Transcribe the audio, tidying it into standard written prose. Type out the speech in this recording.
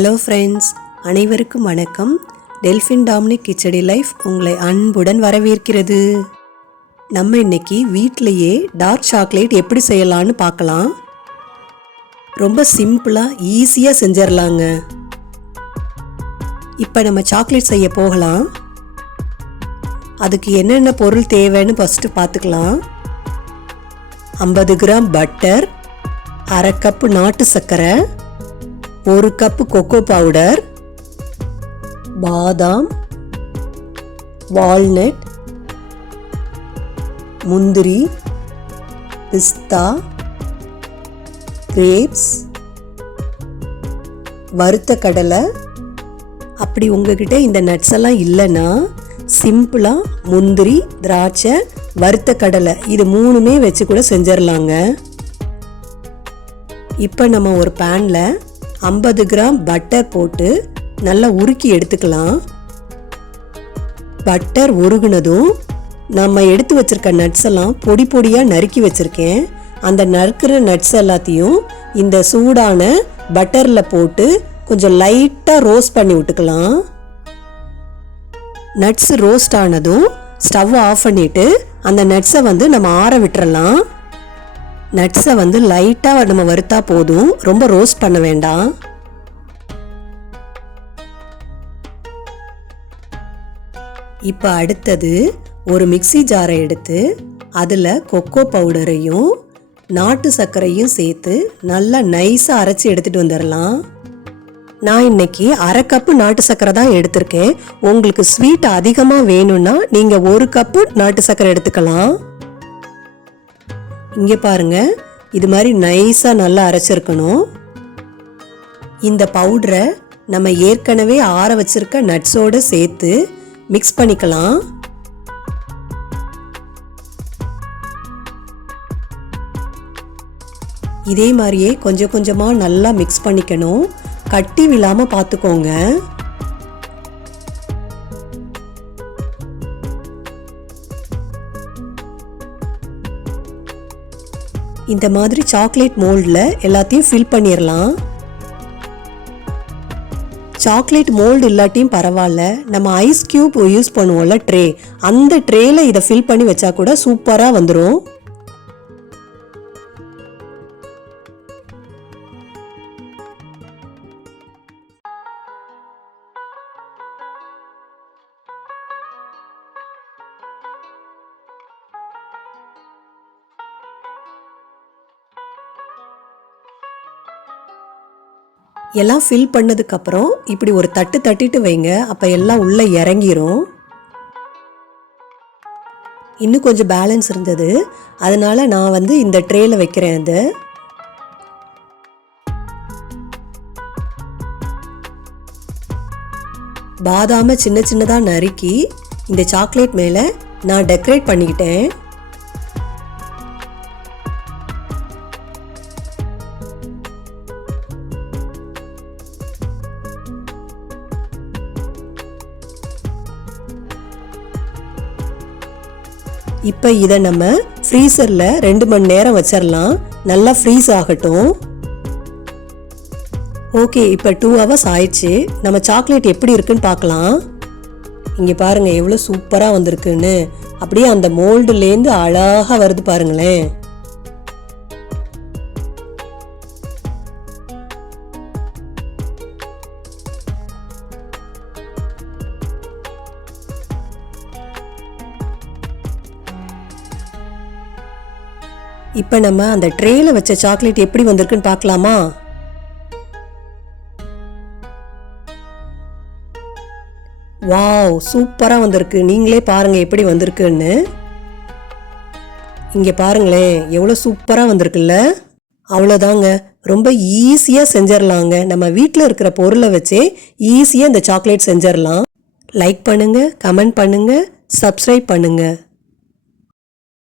Hello friends, அனைவருக்கும் வணக்கம். Delphine Dominic khichdi life உங்களை அன்புடன் வரவேற்கிறது. நம்ம இன்னைக்கு வீட்டிலையே டார்க் சாக்லேட் எப்படி செய்யலான்னு பார்க்கலாம். ரொம்ப சிம்பிளாக ஈஸியாக செஞ்சிடலாங்க. இப்போ நம்ம சாக்லேட் செய்ய போகலாம். அதுக்கு என்னென்ன பொருள் தேவைன்னு ஃபஸ்ட்டு பார்த்துக்கலாம். 50 கிராம் பட்டர், அரை கப்பு நாட்டு சர்க்கரை, 1 கப்பு கொக்கோ பவுடர், பாதாம், வால்நட், முந்திரி, பிஸ்தா, கிரேப்ஸ், வறுத்த கடலை. அப்படி உங்ககிட்ட இந்த நட்ஸ் எல்லாம் இல்லைன்னா சிம்பிளாக முந்திரி, திராட்சை, வறுத்த கடலை இது 3மே வச்சு கூட செஞ்சிடலாங்க. இப்போ நம்ம ஒரு பேனில் 50 கிராம் பட்டர் போட்டு நல்லா உருக்கி எடுத்துக்கலாம். பட்டர் உருகுனதும் நம்ம எடுத்து வச்சிருக்க நட்ஸ் எல்லாம் பொடி பொடியாக நறுக்கி வச்சிருக்கேன். அந்த நறுக்கிற நட்ஸ் எல்லாத்தையும் இந்த சூடான பட்டரில் போட்டு கொஞ்சம் லைட்டாக ரோஸ்ட் பண்ணி விட்டுக்கலாம். நட்ஸ் ரோஸ்ட் ஆனதும் ஸ்டவ் ஆஃப் பண்ணிட்டு அந்த நட்ஸை நம்ம ஆற விட்டுறலாம். நட்ஸை லைட்டாக நம்ம வறுத்தா போதும், ரொம்ப ரோஸ்ட் பண்ண வேண்டாம். இப்போ அடுத்தது ஒரு மிக்ஸி ஜாரை எடுத்து அதில் கொக்கோ பவுடரையும் நாட்டு சர்க்கரையும் சேர்த்து நல்லா நைஸாக அரைச்சி எடுத்துகிட்டு வந்துடலாம். நான் இன்னைக்கு அரை கப்பு நாட்டு சர்க்கரை தான் எடுத்திருக்கேன். உங்களுக்கு ஸ்வீட் அதிகமாக வேணும்னா நீங்கள் 1 கப்பு நாட்டு சர்க்கரை எடுத்துக்கலாம். இங்கே பாருங்க, இது மாதிரி நைஸாக நல்லா அரைச்சிருக்கணும். இந்த பவுடரை நம்ம ஏற்கனவே ஆற வச்சிருக்க நட்ஸோடு சேர்த்து மிக்ஸ் பண்ணிக்கலாம். இதே மாதிரியே கொஞ்சம் கொஞ்சமாக நல்லா மிக்ஸ் பண்ணிக்கணும். கட்டி விழாமல் பார்த்துக்கோங்க. இந்த மாதிரி சாக்லேட் மோல்டில் எல்லாத்தையும் ஃபில் பண்ணிடலாம். சாக்லேட் மோல்டு இல்லாட்டியும் பரவாயில்ல, நம்ம ஐஸ் கியூப் யூஸ் பண்ணுவோம்ல ட்ரே, அந்த ட்ரேல இதை ஃபில் பண்ணி வச்சா கூட சூப்பராக வந்துடும். எல்லாம் ஃபில் பண்ணதுக்கப்புறம் இப்படி ஒரு தட்டு தட்டிட்டு வைங்க. அப்போ எல்லாம் உள்ளே இறங்கிரும். இன்னும் கொஞ்சம் பேலன்ஸ் இருந்தது, அதனால நான் இந்த ட்ரேல வைக்கிறேன். அது பாதாமை சின்ன சின்னதாக நறுக்கி இந்த சாக்லேட் மேலே நான் டெக்கரேட் பண்ணிக்கிட்டேன். இப்போ இதை நம்ம ஃப்ரீசரில் 2 மணி நேரம் வச்சிடலாம். நல்லா ஃப்ரீஸ் ஆகட்டும். ஓகே, இப்போ 2 ஹவர்ஸ் ஆயிடுச்சு. நம்ம சாக்லேட் எப்படி இருக்குன்னு பார்க்கலாம். இங்கே பாருங்கள் எவ்வளோ சூப்பராக வந்திருக்குன்னு. அப்படியே அந்த மோல்டுலேருந்து அழகாக வருது பாருங்களேன். இப்போ நம்ம அந்த ட்ரேல வச்ச சாக்லேட் எப்படி வந்திருக்குன்னு பார்க்கலாமா? வாவ், சூப்பராக வந்திருக்கு. நீங்களே பாருங்க எப்படி வந்திருக்குன்னு. இங்கே பாருங்களேன் எவ்வளோ சூப்பராக வந்திருக்குல்ல. அவ்வளோதாங்க, ரொம்ப ஈஸியாக செஞ்சிடலாங்க. நம்ம வீட்டில் இருக்கிற பொருளை வச்சே ஈஸியாக இந்த சாக்லேட் செஞ்சிடலாம். லைக் பண்ணுங்க, கமெண்ட் பண்ணுங்க, சப்ஸ்கிரைப் பண்ணுங்க.